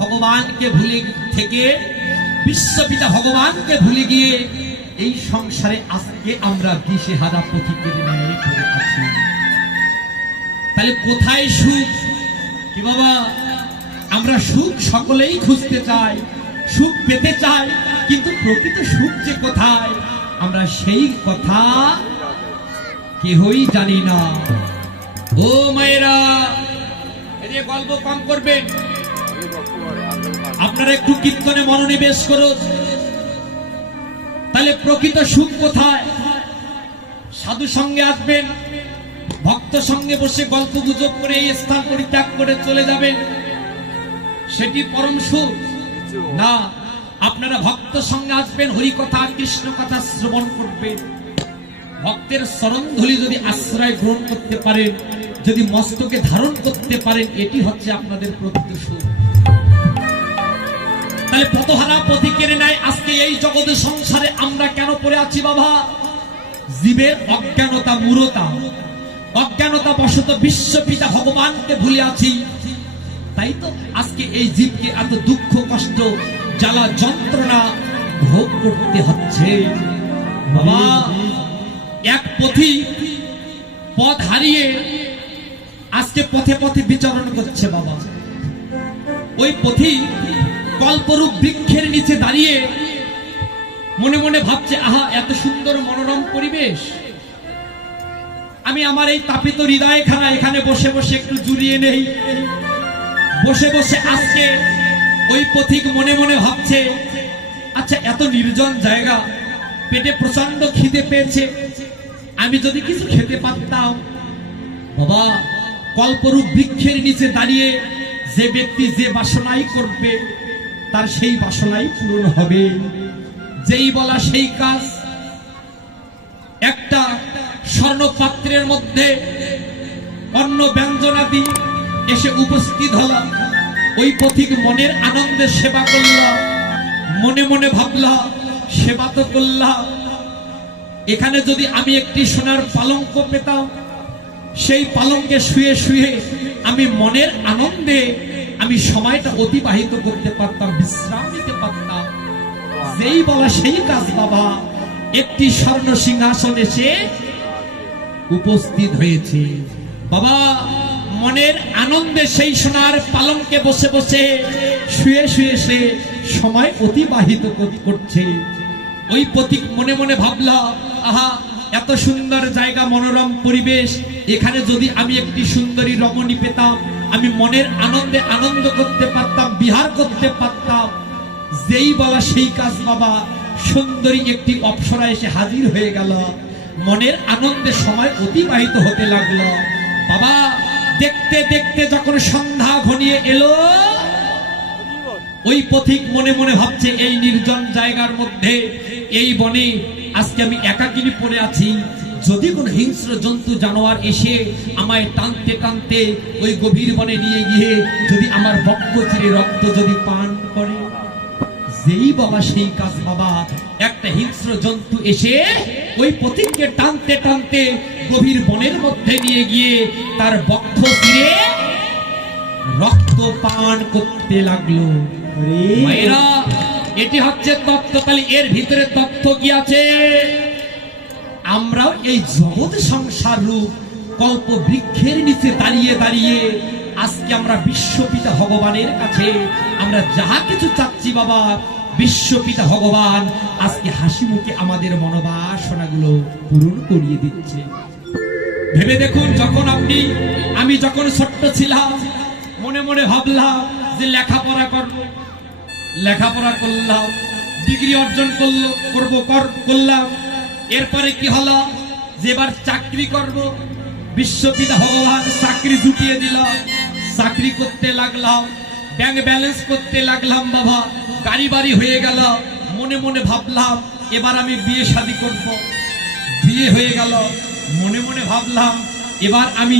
ভগবানকে ভুলে থেকে বিশ্বপিতা ভগবানকে ভুলে গিয়ে এই সংসারে আজকে আমরা দিশেহারা পথিকের ন্যায় পড়ে আছি। তাহলে কোথায় সুখ? কি বাবা, আমরা সুখ সকলেই খুঁজতে চাই, সুখ পেতে চাই, কিন্তু প্রকৃত সুখ যে কোথায় আমরা সেই কথা কেহই জানি না। ও মায়েরা, এদিকে গল্প কম করবেন, আপনারা একটু কীর্তনে মনোনিবেশ করুন। তাহলে প্রকৃত সুখ কোথায়? সাধু সঙ্গে আসবেন, ভক্ত সঙ্গে বসে গল্প গুজব করে এই স্থান পরিত্যাগ করে চলে যাবেন, সেটি পরম সুখ না। আপনারা ভক্ত সঙ্গে আসবেন, হরি কথা কৃষ্ণ কথা শ্রবণ করবেন, ভক্তের চরণধূলি যদি আশ্রয় গ্রহণ করতে পারেন, যদি মস্তকে ধারণ করতে পারেন, এটি হচ্ছে আপনাদের প্রকৃত সুখ। তাহলে পথহারা পথিকের ন্যায় আজকে এই জগৎ সংসারে আমরা কেন পড়ে আছি বাবা? জীবের অজ্ঞানতা, মূঢ়তা, অজ্ঞানতা বশত বিশ্বপিতা ভগবানকে ভুলে আছি। তাই তো আজকে এই জীবকে এত দুঃখ কষ্ট জ্বালা যন্ত্রণা ভোগ করতে হচ্ছে বাবা। এক পথিক পথ হারিয়ে আজকে পথে পথে বিচরণ করছে বাবা। ওই পথিক কল্পরূপ বৃক্ষের নিচে দাঁড়িয়ে মনে মনে ভাবছে, আহা এত সুন্দর মনোরম পরিবেশ, আমি আমার এই তাপিত হৃদয়খানা এখানে বসে বসে একটু জুড়িয়ে নেই। বসে বসে আজকে ওই পথিক মনে মনে ভাবছে, আচ্ছা এত নির্জন জায়গা, পেটে প্রচন্ড খিদে পেয়েছে, আমি যদি কিছু খেতে পারতাম। বাবা, কল্পরূপ বৃক্ষের নিচে দাঁড়িয়ে যে ব্যক্তি যে বাসনাই করবে তার সেই বাসনাই পূরণ হবে, যেই বলা সেই কাজ। একটা স্বর্ণ পাত্রের মধ্যে অন্ন ব্যঞ্জনাদি এসে উপস্থিত হল, ওই পথিক মনের আনন্দে সেবা করল, মনে মনে ভাবলা সেবা তো করলাম, এখানে যদি আমি একটি সোনার পালঙ্ক পেতাম, সেই পালঙ্কে শুয়ে শুয়ে আমি মনের আনন্দে আমি সময়টা অতিবাহিত করতে পারতাম, বিশ্রাম নিতে পারতাম। যেই বলা সেই কাজ বাবা, একটি স্বর্ণ সিংহাসন এসে উপস্থিত হয়েছে বাবা। মনের আনন্দে সেই সোনার পালঙ্কে বসে বসে শুয়ে শুয়ে সে সময় অতিবাহিত করছে। ওই পথিক মনে মনে ভাবলা, আহা এত সুন্দর জায়গা, মনোরম পরিবেশ, এখানে যদি আমি একটি সুন্দরী রমণী পেতাম, আমি মনের আনন্দে আনন্দ করতে পারতাম, বিহার করতে পারতাম। যেই বলা সেই কাজ বাবা, সুন্দরী একটি অপ্সরা এসে হাজির হয়ে গেল, মনের আনন্দে সময় অতিবাহিত হতে লাগলো বাবা। দেখতে দেখতে যখন সন্ধ্যা ঘনিয়ে এলো, ওই পথিক মনে মনে ভাবছে, এই নির্জন জায়গার মধ্যে, এই বনে আজকে আমি একাকিনী পড়ে আছি, যদি কোন হিংস্র জন্তু জানোয়ার এসে আমায় টানতে টানতে ওই গভীর বনে নিয়ে গিয়ে যদি আমার বক্ষ চিরে রক্ত যদি পান করে। যেই বাবা সেই কাজ বাবা, একটা হিংস্র জন্তু এসে ওই পথিককে টানতে টানতে গভীর বনের মধ্যে নিয়ে গিয়ে তার বক্ষ চিরে রক্ত পান করতে লাগলো। মায়েরা, এটি হচ্ছে তত্ত্ব। তাহলে এর ভিতরে তত্ত্ব কি আছে? আমরাও এই জগৎ সংসার রূপ কল্প বৃক্ষের নিচে দাঁড়িয়ে দাঁড়িয়ে আজকে আমরা বিশ্বপিতা ভগবানের কাছে আমরা যাহা কিছু চাচ্ছি বাবা, বিশ্বপিতা ভগবান আজকে হাসি মুখে আমাদের মনোবাসনাগুলো পূরণ করিয়ে দিচ্ছে। ভেবে দেখুন, যখন আমি যখন ছোট্ট ছিলাম, মনে মনে ভাবলাম যে লেখাপড়া করব, লেখাপড়া করলাম, ডিগ্রি অর্জন করলাম। এরপরে কি হলো, যে এবার চাকরি করব, বিশ্বপিতা ভগবান চাকরি জুটিয়ে দিল, চাকরি করতে লাগলাম, ব্যাংক ব্যালেন্স করতে লাগলাম বাবা, গাড়ি বাড়ি হয়ে গেল। মনে মনে ভাবলাম এবার আমি বিয়ে শাদী করব, বিয়ে হয়ে গেল। মনে মনে ভাবলাম এবার আমি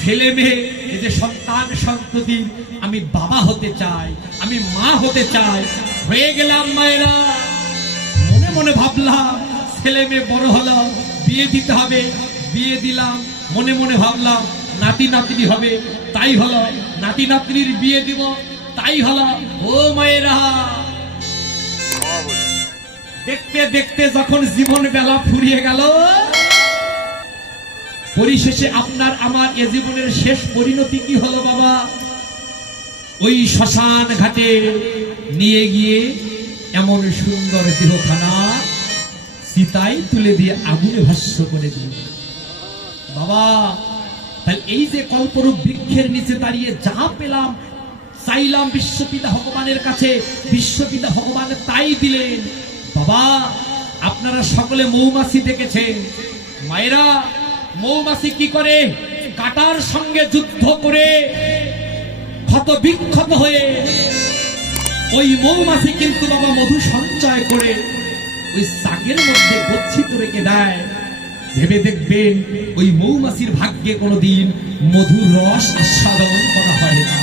ছেলে মেয়ে, এই যে সন্তান সন্ততি, আমি বাবা হতে চাই, আমি মা হতে চাই। হয়ে গেলাম মায়েরা, মনে মনে ভাবলাম ছেলে মেয়ে বড় হলো, বিয়ে দিতে হবে, বিয়ে দিলাম। মনে মনে ভাবলাম নাতি নাতনি হবে, তাই হলো, নাতি নাতনির বিয়ে দিব। তাই হলো। ও মায়েরা, দেখতে দেখতে যখন জীবন বেলা ফুরিয়ে গেল, পরিশেষে আপনার আমার এ জীবনের শেষ পরিণতি কি হলো বাবা? ওই শ্মশান ঘাটে নিয়ে গিয়ে এমন সুন্দর দেহখানা চিতায় তুলে দিয়ে আগুনে ভস্ম করে দিল। বাবা, তাহলে এই যে কল্পরূপ বৃক্ষের নিচে দাঁড়িয়ে যা পেলাম, চাইলাম বিশ্বপিতা ভগবানের কাছে, বিশ্বপিতা ভগবান তাই দিলেন। বাবা, আপনারা সকলে মৌমাছি দেখেছেন। মায়েরা, মৌমাছি কি করে? কাঁটার সঙ্গে যুদ্ধ করে ক্ষত বিক্ষত হয়ে ওই মৌমাছি কিন্তু বাবা মধু সঞ্চয় করে ওই চাকের মধ্যে গচ্ছিত রেখে দেয়। ভেবে দেখবেন ওই মৌমাছির ভাগ্যে কোনোদিন মধুর রস আস্বাদন করা হয় না।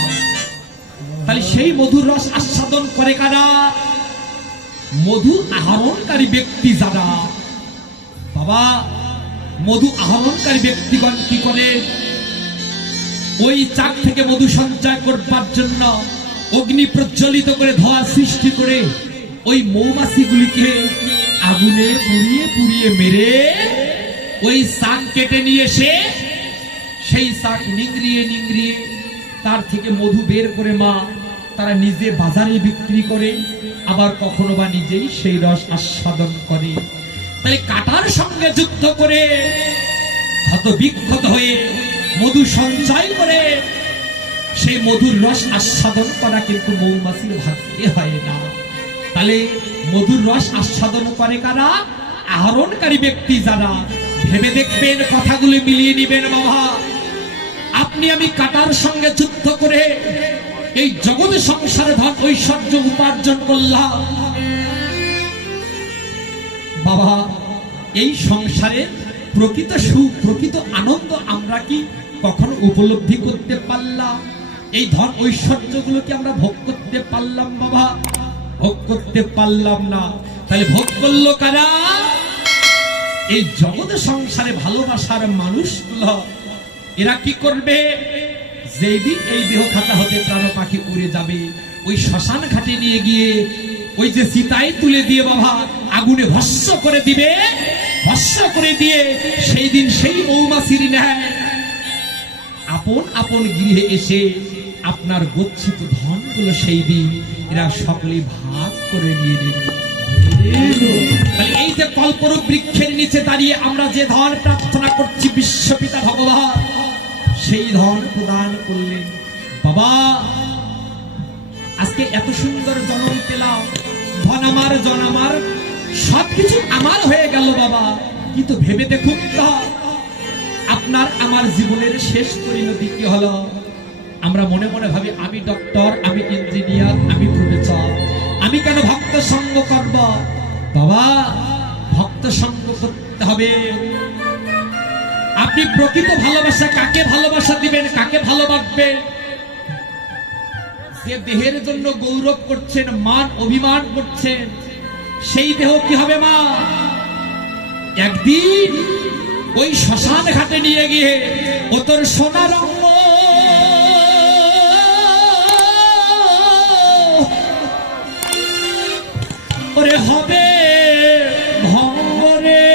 তাহলে সেই মধুর রস আস্বাদন করে কারা? মধু আহরণকারী ব্যক্তি যারা। বাবা, মধু আহরণকারী ব্যক্তিগণ কি করে? ওই চাক থেকে মধু সঞ্চয় করবার জন্য অগ্নি প্রজ্বলিত করে ধোঁয়া সৃষ্টি করে ওই মৌমাছিগুলিকে আগুনে পুড়িয়ে পুড়িয়ে মেরে ওই চাক কেটে নিয়ে এসে সেই চাক নিংড়িয়ে নিংড়িয়ে তার থেকে মধু বের করে মা তারা নিজে বাজারে বিক্রি করে, আবার কখনো বা নিজেই সেই রস আস্বাদন করে। তাই কাঁটার সঙ্গে যুদ্ধ করে ক্ষত বিক্ষত হয়ে মধু সঞ্চয় করে সেই মধুর রস আস্বাদন করা কিন্তু মৌমাছির ভাগ্যে হয় না। তাহলে মধুর রস আস্বাদন করে কারা? আহরণকারী ব্যক্তি যারা। ভেবে দেখবেন, কথাগুলি মিলিয়ে নিবেন বাবা। আপনি আমি কাঁটার সঙ্গে যুদ্ধ করে এই জগৎ সংসারে ধন ঐশ্বর্য উপার্জন করলাম। বাবা, এই সংসারে প্রকৃত সুখ, প্রকৃত আনন্দ আমরা কি কখনো উপলব্ধি করতে পারলাম? এই ধন ঐশ্বর্যগুলো কি আমরা ভোগ করতে পারলাম বাবা? ভোগ করতে পারলাম না। তাহলে ভোগ করলো কারা? এই জগৎ সংসারে ভালোবাসার মানুষগুলো। এরা কি করবে? যেদিন এই দেহ খাতা হতে প্রাণ পাখি উড়ে যাবে, ওই শ্মশান ঘাটে নিয়ে গিয়ে ওই যে চিতায় তুলে দিয়ে বাবা আগুনে ভস্ম করে দিবে। ভস্ম করে দিয়ে সেই দিন সেই মৌমাছির ন্যায় আপন আপন গৃহে এসে আপনার গচ্ছিত ধনগুলো সেই দিন এরা সকলে ভাগ করে নিয়ে নেবে। এই যে কল্পরূপ বৃক্ষের নিচে দাঁড়িয়ে আমরা যে ধন প্রার্থনা করছি, বিশ্বপিতা ভগবান সেই ধন প্রদান করলেন। বাবা, আজকে এত সুন্দর জন্ম পেলাম, ধন আমার, জন আমার, সবকিছু আমার হয়ে গেল বাবা। কিন্তু ভেবে দেখুন তো, আপনার আমার জীবনের শেষ পরিণতি কি হলো? আমরা মনে মনে ভাবি আমি ডক্টর, আমি ইঞ্জিনিয়ার, আমি প্রফেসর, আমি কেন ভক্ত সঙ্গ করব? বাবা, ভক্ত সঙ্গ করতে হবে। আপনি প্রকৃত ভালোবাসা কাকে ভালোবাসা দিবেন, কাকে ভালোবাসবেন? যে দেহের জন্য গৌরব করছেন, মান অভিমান করছেন, সেই দেহ কি হবে মা? একদিন ওই শ্মশান ঘাটে নিয়ে গিয়ে ও তোর সোনার অঙ্গ ওরে হবে ভঙ্গরে।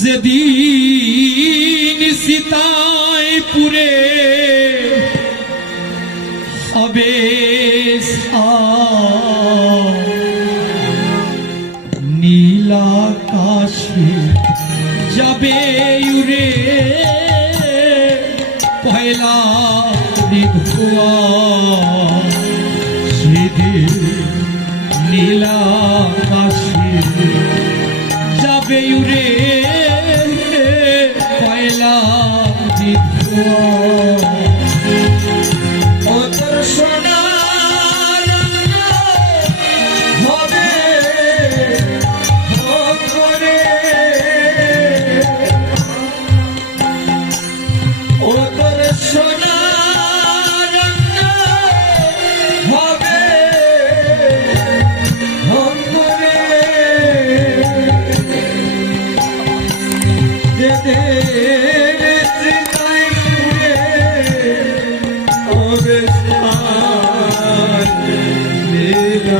যেদিন সীতায় পুরে হবে নীলাকাশে যাবে উড়ে পয়লা দিঘুয়া। সেদিন নীলাকাশে যাবে উড়ে পয়লা দিঘুয়া।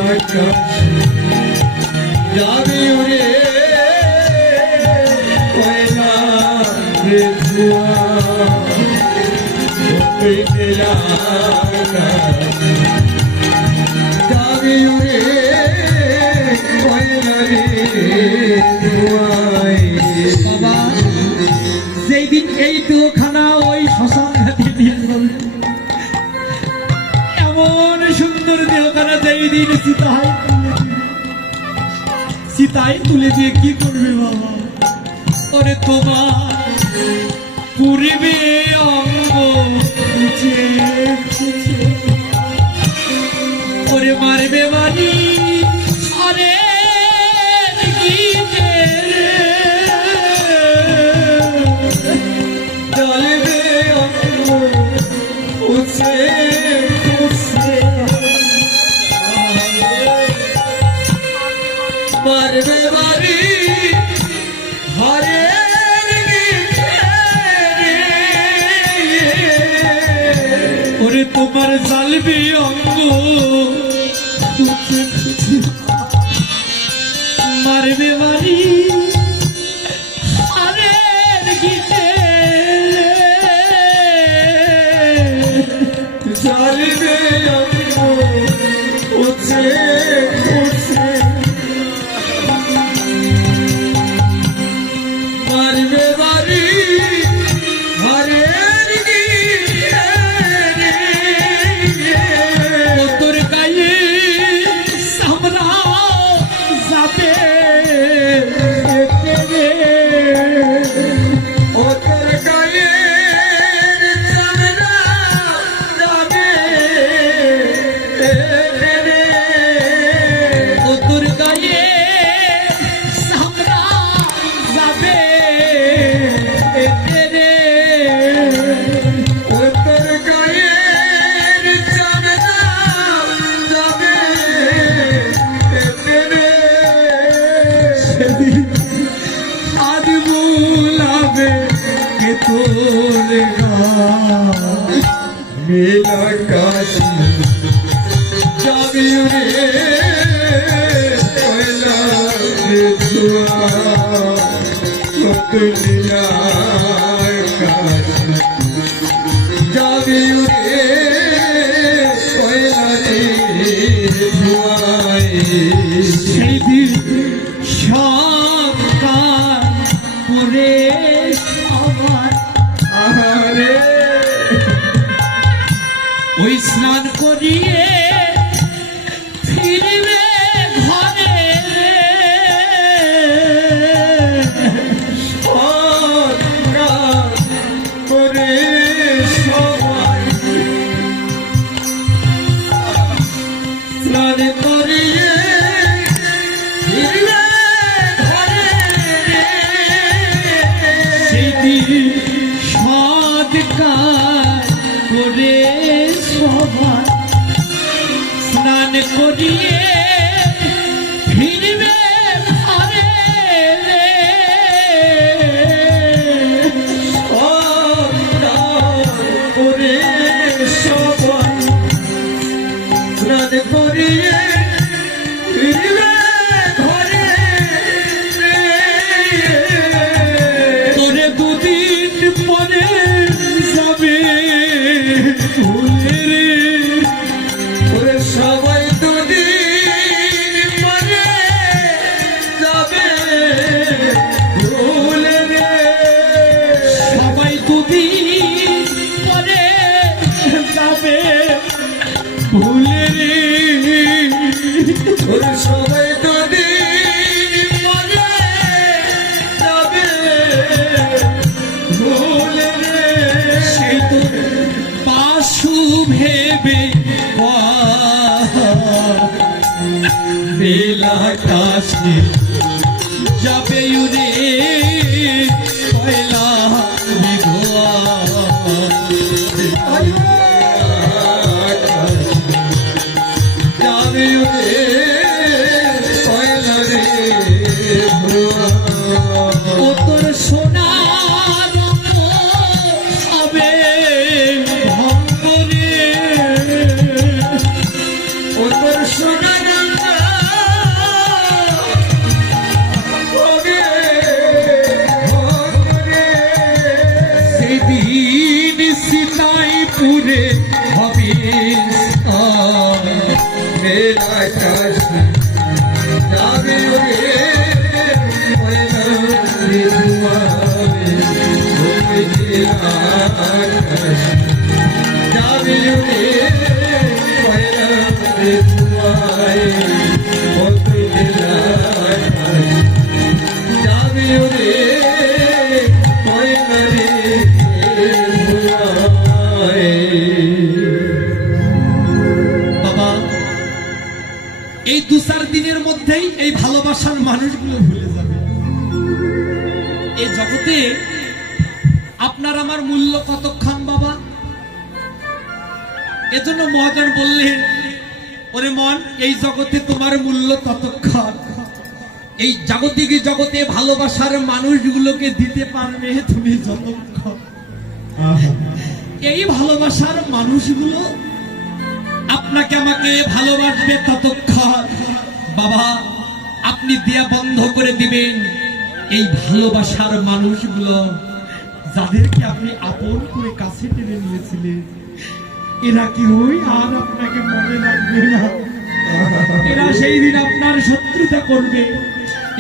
আকাশে যাবে উড়ে কয়লা রে ধোঁয়া ওই নীলা আকাশে যাবে উড়ে কয়লা রে ধোঁয়ায়। বাবা যেই দিন এই দেহখানা ওই শ্মশান ঘাটে নিয়ে যাবে, এমন সুন্দর দেহখানা যেই দিন সীতায় তুলে দিয়ে কি করবে বাবা? ওরে তোমার পূর্বে অঙ্গ খুঁজে খুঁজে ওরে মারবে বাড়ি আরে গীতে রে চলবে অঙ্গ উঠে উঠে মারবে বাড়ি হরে ওরে তোমার জ্বালবে অঙ্গ খুঁজে খুঁজে মারবে বাড়ি আরে গীতে চলবে অঙ্গ উঠে উঠে মারবে বাড়ি হরে তোর গায়ে সামরা যাবে ওদের গায়ে চামড়া যাবে তোর গায়ে সামরা যাবে ওদের গায়ে চামড়া যাবে আজ বুলাবে কে তোর নীল আকাশে যাবে রে কয়লা রে ধোঁয়া কত নীল আকাশে যাবে রে কয়লা রে ধোঁয়ায়। সেই দিন সকাল করে আমার আহারে ওই স্নান করিয়ে ফিরবে ঘরে সরকার করে সবাই স্নান করিয়ে ফিরবে ঘরে। সেই দিন সৎকার করে সবাই স্নান করিয়ে ফিরবে ঘরে করে সবাই স্নান করিয়ে ফিরবে ঘরে। তোরে দুদিন পরে যাবে ভুলে রে ওরে সবাই দুদিন পরে যাবে ভুলে রে। সবাই দুদিন পরে যাবে ভুলে রে ওরে সবাই দুদিন পরে যাবে ভুলে রে। সেই তো পাশু ভেবে নীল আকাশে যাবে উড়ে কয়লা বিধোয়া যাবে রে কয়লা রে ধোঁয়া। ও তোর সোনার হবে ভঙ্গ রে ও তোর সোনার পুরে হবে মেরা কাশি যাবে রে ময়নারে দুয়ারে যাবে রে ময়নারে দুয়ারে যাবে রে ময়নারে বাবা এই 2-4 দিনের মধ্যেই এই ভালোবাসার মানুষগুলো ভুলে যাবে। এই জগতে আপনার আমার মূল্য কতক্ষণ বাবা? এজন্য মহাজন বললেন, ওরে মন, এই জগতে তোমার মূল্য ততক্ষণ। এই জাগতিক জগতে ভালোবাসার মানুষগুলোকে দিতে পারবে তুমি যতক্ষণ। এই ভালোবাসার মানুষগুলো আপনাকে আমাকে ভালোবাসবে ততক্ষণ। বাবা, আপনি দেয়া বন্ধ করে দিবেন এই ভালোবাসার মানুষগুলো যাদেরকে আপনি আপন করে কাছে টেনে নিয়েছিলেন। এরা কি ওই আর আপনাকে মনে রাখবে না? এরা সেই দিন আপনার শত্রুতা করবে,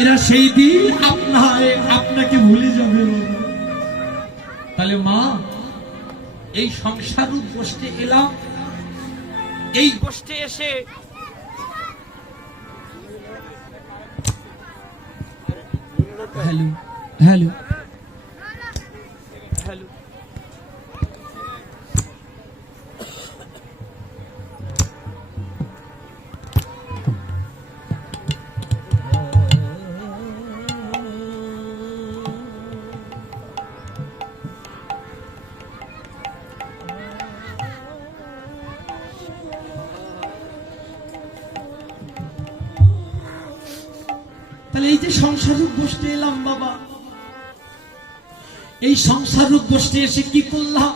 এরা সেই দিন আপনাকে ভুলে যাবে। তাহলে মা, এই সংসার গোষ্ঠে এলাম, এই গোষ্ঠে এসে হ্যালো হ্যালো হ্যালো তাহলে এই যে সংসারূপ গোষ্ঠী এলাম বাবা, এই সংসারূপ গোষ্ঠী এসে কি করলাম?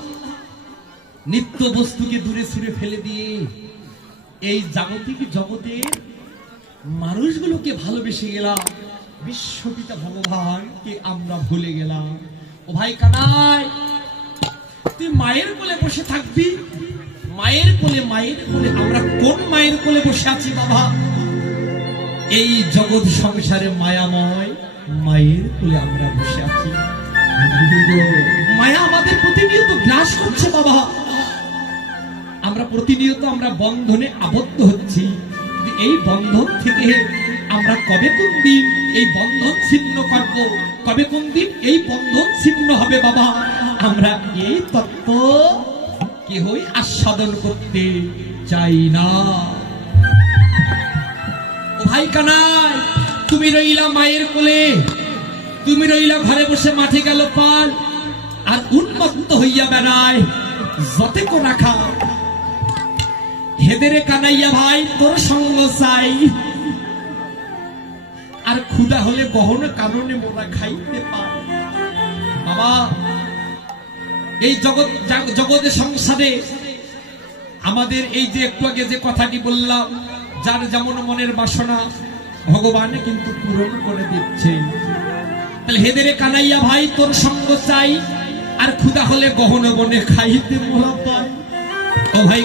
নিত্য বস্তুকে দূরে ছুঁড়ে ফেলে দিয়ে এই জাগতিক জগতের মানুষগুলোকে ভালোবেসে গেলাম। বিশ্বপিতা ভগবানকে আমরা ভুলে গেলাম। ও ভাই কানাই, তুই মায়ের কোলে বসে থাকবি, মায়ের কোলে আমরা কোন মায়ের কোলে বসে আছি বাবা? এই জগৎ সংসারে মায়াময় মায়ের কোলে আমরা বসে আছি। মায়া আমাদের প্রতিনিয়ত গ্রাস করছে বাবা। আমরা প্রতিনিয়ত বন্ধনে আবদ্ধ হচ্ছি। এই বন্ধন থেকে আমরা কবে কোন দিন এই বন্ধন ছিন্ন করব, কবে কোন দিন এই বন্ধন ছিন্ন হবে বাবা? আমরা এই তত্ত্ব কেহই আস্বাদন করতে চাই না। ভাই কানাই, তুমি রইলা মায়ের কোলে, তুমি রইলা ঘরে বসে মাঠে গেল পাল, আর উন্মত্ত হইয়া বেড়ায় যতে কো রাখা। হেদেরে কানাইয়া ভাই, তোর সঙ্গ চাই, আর ক্ষুধা হলে গহন কারণে মোরা খাইতে পাই। বাবা, এই জগতে সংসারে আমাদের এই যে একটু আগে যে কথাটি বললাম, যার যেমন মনের বাসনা ভগবান কিন্তু পূরণ করে দিচ্ছে। তাহলে হেদেরে কানাইয়া ভাই, তোর সঙ্গ চাই, আর ক্ষুধা হলে গহন বনে খাইতে মোরা পাই। ও ভাই।